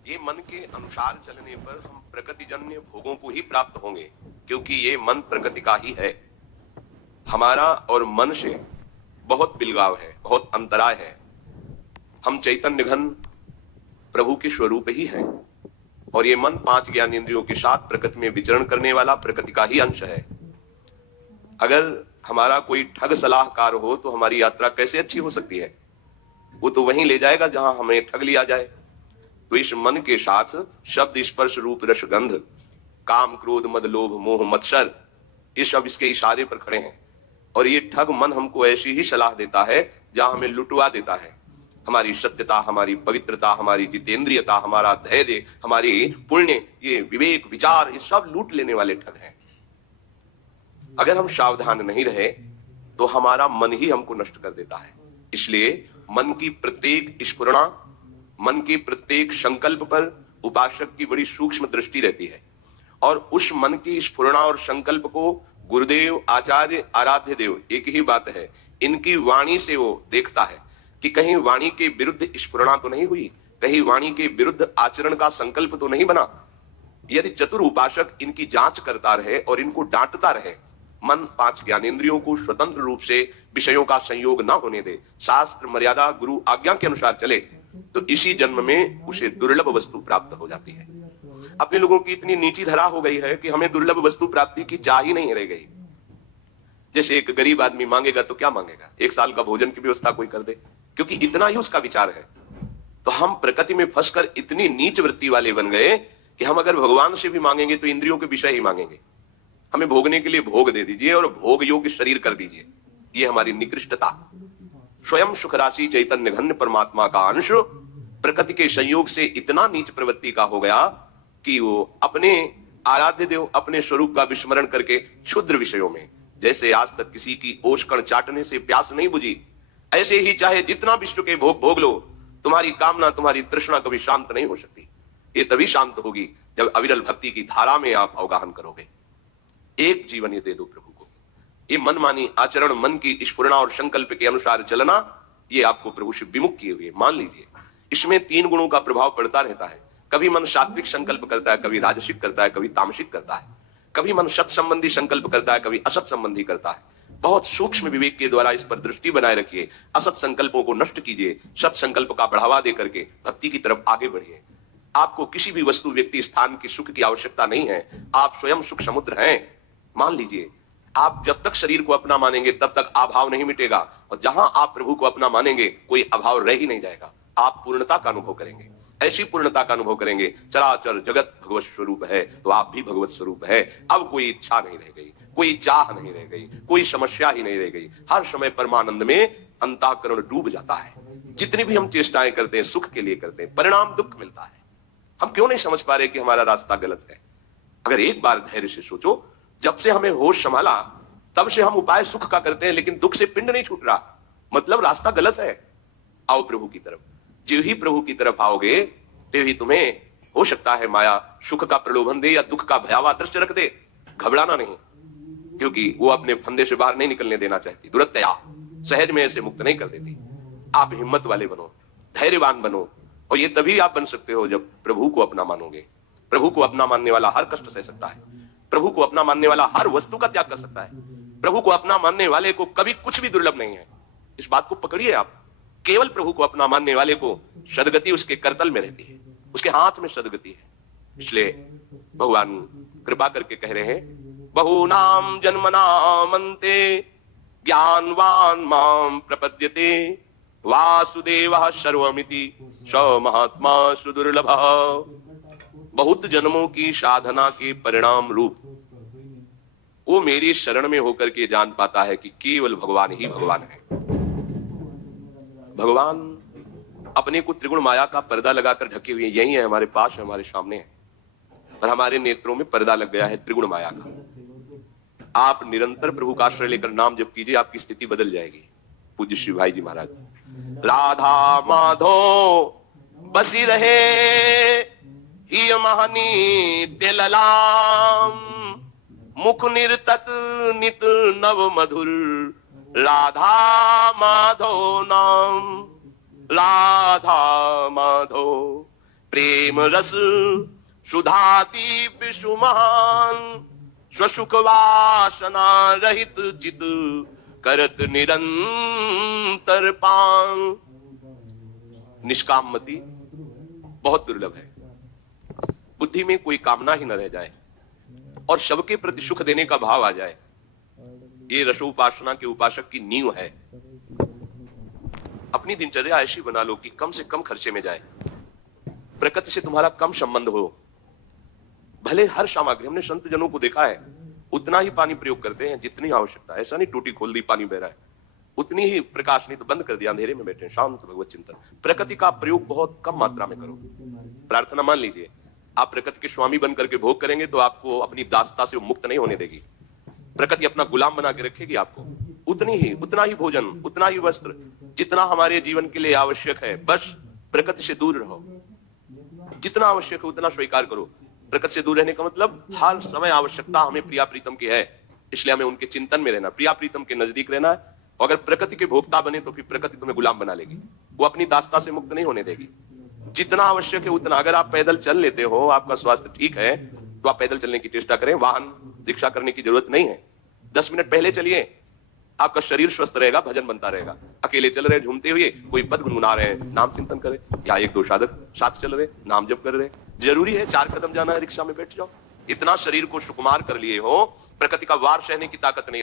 ये मन के अनुसार चलने पर हम प्रकृतिजन्य भोगों को ही प्राप्त होंगे, क्योंकि ये मन प्रकृति का ही है। हमारा और मन से बहुत बिलगाव है, बहुत अंतराय है। हम चैतन्य घन प्रभु के स्वरूप ही हैं, और ये मन 5 ज्ञानेंद्रियों के साथ प्रकृति में विचरण करने वाला प्रकृति का ही अंश है। अगर हमारा कोई ठग सलाहकार हो तो हमारी यात्रा कैसे अच्छी हो सकती है? वो तो वहीं ले जाएगा जहां हमें ठग लिया जाए। तो इस मन के साथ शब्द स्पर्श रूप रस गंध, काम क्रोध मद लोभ मोह मत्सर, ये सब इसके इशारे पर खड़े हैं। और ये ठग मन हमको ऐसी ही सलाह देता है जहां हमें लुटवा देता है। हमारी सत्यता, हमारी पवित्रता, हमारी जितेंद्रियता, हमारा धैर्य, हमारी पुण्य, ये विवेक विचार, ये सब लूट लेने वाले ठग हैं। अगर हम सावधान नहीं रहे तो हमारा मन ही हमको नष्ट कर देता है। इसलिए मन की प्रत्येक स्फुरणा, मन के प्रत्येक संकल्प पर उपासक की बड़ी सूक्ष्म दृष्टि रहती है, और उस मन की स्फुरणा और संकल्प को गुरुदेव, आचार्य, आराध्य देव, एक ही बात है, इनकी वाणी से वो देखता है कि कहीं वाणी के विरुद्ध स्फुरणा तो नहीं हुई, कहीं वाणी के विरुद्ध आचरण का संकल्प तो नहीं बना। यदि चतुर उपासक इनकी जांच करता रहे और इनको डांटता रहे, मन 5 ज्ञानेंद्रियों को स्वतंत्र रूप से विषयों का संयोग ना होने दे, शास्त्र मर्यादा गुरु आज्ञा के अनुसार चले, तो इसी जन्म में उसे दुर्लभ वस्तु प्राप्त हो जाती है। अपने लोगों की इतनी नीची धरा हो गई है कि हमें दुर्लभ वस्तु प्राप्ति की चाह ही नहीं रह गई। जैसे एक गरीब आदमी मांगेगा तो क्या मांगेगा? 1 साल का भोजन की व्यवस्था कोई कर दे, क्योंकि इतना ही उसका विचार है। तो हम प्रकृति में फंसकर इतनी नीच वृत्ति वाले बन गए कि हम अगर भगवान से भी मांगेंगे तो इंद्रियों के विषय ही मांगेंगे। हमें भोगने के लिए भोग दे दीजिए और भोग योग्य शरीर कर दीजिए। ये हमारी निकृष्टता। स्वयं सुख राशि चैतन्य घन परमात्मा का अंश प्रकृति के संयोग से इतना नीच प्रवृत्ति का हो गया कि वो अपने आराध्य देव, अपने स्वरूप का विस्मरण करके क्षुद्र विषयों में, जैसे आज तक किसी की ओषकण चाटने से प्यास नहीं बुझी, ऐसे ही चाहे जितना विश्व के भोग भोग लो, तुम्हारी कामना, तुम्हारी तृष्णा कभी शांत नहीं हो सकती। ये तभी शांत होगी जब अविरल भक्ति की धारा में आप अवगाहन करोगे। एक जीवन ये दे दो प्रभु को। ये मनमानी आचरण, मन की स्फुरणा और संकल्प के अनुसार चलना, ये आपको प्रभु से विमुख किए हुए। मान लीजिए इसमें 3 गुणों का प्रभाव पड़ता रहता है। कभी मन सात्विक संकल्प करता है, कभी राजसिक करता है, कभी तामसिक करता है। कभी मन सत संबंधी संकल्प करता है, कभी असत संबंधी करता है। बहुत सूक्ष्म विवेक के द्वारा इस पर दृष्टि बनाए रखिए। असत संकल्पों को नष्ट कीजिए, सत संकल्प का बढ़ावा दे करके भक्ति की तरफ आगे बढ़िए। आपको किसी भी वस्तु, व्यक्ति, स्थान की सुख की आवश्यकता नहीं है। आप स्वयं सुख समुद्र हैं। मान लीजिए आप जब तक शरीर को अपना मानेंगे तब तक अभाव नहीं मिटेगा, और जहां आप प्रभु को अपना मानेंगे कोई अभाव रह ही नहीं जाएगा। आप पूर्णता का अनुभव करेंगे, ऐसी पूर्णता का अनुभव करेंगे। चराचर जगत भगवत स्वरूप है तो आप भी भगवत स्वरूप है। अब कोई इच्छा नहीं रह गई, कोई चाह नहीं रह गई, कोई समस्या ही नहीं रह गई। हर समय परमानंद में अंतःकरण डूब जाता है। जितनी भी हम चेष्टाएं करते हैं सुख के लिए करते हैं, परिणाम दुख मिलता है। हम क्यों नहीं समझ पा रहे कि हमारा रास्ता गलत है? अगर एक बार धैर्य से सोचो, जब से हमें होश संभाला तब से हम उपाय सुख का करते हैं, लेकिन दुख से पिंड नहीं छूट रहा। मतलब रास्ता गलत है। आओ प्रभु की तरफ। जो ही प्रभु की तरफ आओगे तो ही तुम्हें हो सकता है माया सुख का प्रलोभन दे या दुख का भयावह दृश्य रख दे। घबराना नहीं, क्योंकि वो अपने फंदे से बाहर नहीं निकलने देना चाहती। दुरत्या सहज में ऐसे मुक्त नहीं कर देती। आप हिम्मत वाले बनो, धैर्यवान बनो, और ये तभी आप बन सकते हो जब प्रभु को अपना मानोगे। प्रभु को अपना मानने वाला हर कष्ट सह सकता है। प्रभु को अपना मानने वाला हर वस्तु का त्याग कर सकता है। प्रभु को अपना मानने वाले को कभी कुछ भी दुर्लभ नहीं है। इस बात को पकड़िए आप। केवल प्रभु को अपना मानने वाले को सदगति उसके करतल में रहती है, उसके हाथ में सदगति है। इसलिए भगवान कृपा करके कह रहे हैं, बहुनाम जन्मनामन्ते ज्ञानवान माम प्रपद्यते वासुदेवः सर्वमिति स महात्मा सुदुर्लभः। बहुत जन्मों की साधना के परिणाम रूप वो मेरी शरण में होकर के जान पाता है कि केवल भगवान ही भगवान है। भगवान अपने को त्रिगुण माया का पर्दा लगाकर ढके हुए यही है, हमारे पास है, हमारे सामने है, और हमारे नेत्रों में पर्दा लग गया है त्रिगुण माया का। आप निरंतर प्रभु का आश्रय लेकर नाम जप कीजिए, आपकी स्थिति बदल जाएगी। पूज्य श्री भाई जी महाराज, राधा माधो बसी रहे ही महनी दिललाम, मुख निर्तत नित नव मधुर, राधा माधो नाम, राधा माधो। प्रेम रस सुधादीप सुमहान, स्वसुख वासना रहित चित करत निरंतर पान। निष्काममति बहुत दुर्लभ है। बुद्धि में कोई कामना ही न रह जाए और सबके प्रति सुख देने का भाव आ जाए, ये रसोपासना के उपासक की नींव है। अपनी दिनचर्या ऐसी बना लो कि कम से कम खर्चे में जाए, प्रकृति से तुम्हारा कम संबंध हो। भले हर सामग्री, हमने संत जनों को देखा है, उतना ही पानी प्रयोग करते हैं जितनी आवश्यकता है। ऐसा नहीं टूटी खोल दी पानी बह रहा है, उतनी ही प्रकाश, नहीं तो बंद कर दिया, अंधेरे में बैठे शांत भगवत चिंतन। प्रकृति का प्रयोग बहुत कम मात्रा में करो। प्रार्थना मान लीजिए, आप प्रकृति के स्वामी बन करके भोग करेंगे तो आपको अपनी दासता से मुक्त नहीं होने देगी। प्रकृति अपना गुलाम बना के रखेगी आपको। उतना ही भोजन, उतना ही वस्त्र, जितना हमारे जीवन के लिए आवश्यक है, बस प्रकृति से दूर रहो। जितना आवश्यक है उतना स्वीकार करो। प्रकृति से दूर रहने का मतलब हर समय आवश्यकता हमें प्रिया प्रीतम की है, इसलिए हमें उनके चिंतन में रहना, प्रिया प्रीतम के नजदीक रहना है। अगर प्रकृति के भोक्ता बने तो फिर प्रकृति तुम्हें गुलाम बना लेगी, वो अपनी दासता से मुक्त नहीं होने देगी। जितना आवश्यक है उतना। अगर आप पैदल चल लेते हो, आपका स्वास्थ्य ठीक है, तो आप पैदल चलने की चेष्टा करें। वाहन रिक्शा करने की जरूरत नहीं है। 10 मिनट पहले चलिए, आपका शरीर स्वस्थ रहेगा, भजन बनता रहेगा। अकेले चल रहे झूमते हुए, कोई पद गुनगुना रहे हैं, नाम चिंतन करें, या 1-2 साधक साथ चल रहे, नाम जप कर रहे। जरूरी है 4 कदम जाना है, रिक्शा में बैठ जाओ। इतना शरीर को सुकुमार कर लिए हो, प्रकृति का वार सहने की ताकत नहीं।